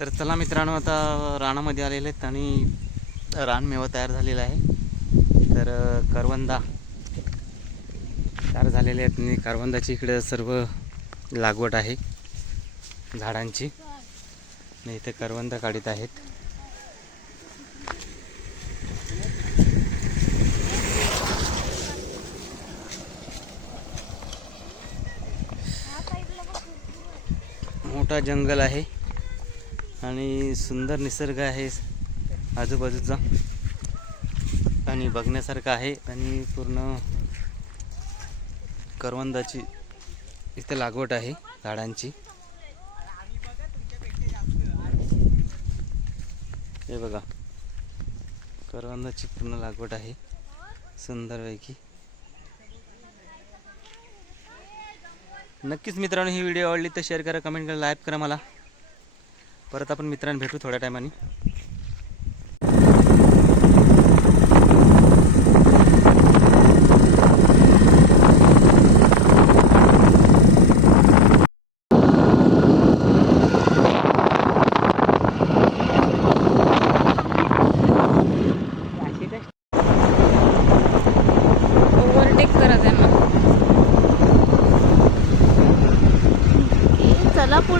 तर चला मित्रांनो आता रानामध्ये आलेले आहेत आणि रानमेवा तयार झालेला आहे. तर करवंदा तयार झालेले आहेत आणि करवंदाची इकडं सर्व लागवड आहे झाडांची. आणि इथे करवंदा काढीत आहेत. मोठा जंगल आहे. आणि सुंदर निसर्ग आहे आजूबाजूचा. आणि बघण्यासारखं आहे आणि पूर्ण करवंदाची इथे लागवड आहे झाडांची. हे बघा करवंदाची पूर्ण लागवड आहे सुंदरपैकी. नक्कीच मित्रांनो ही व्हिडिओ आवडली तर शेअर करा कमेंट करा लाईक करा मला. परत आपण मित्रांनो भेटू थोड्या टायमाने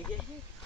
Are you getting it?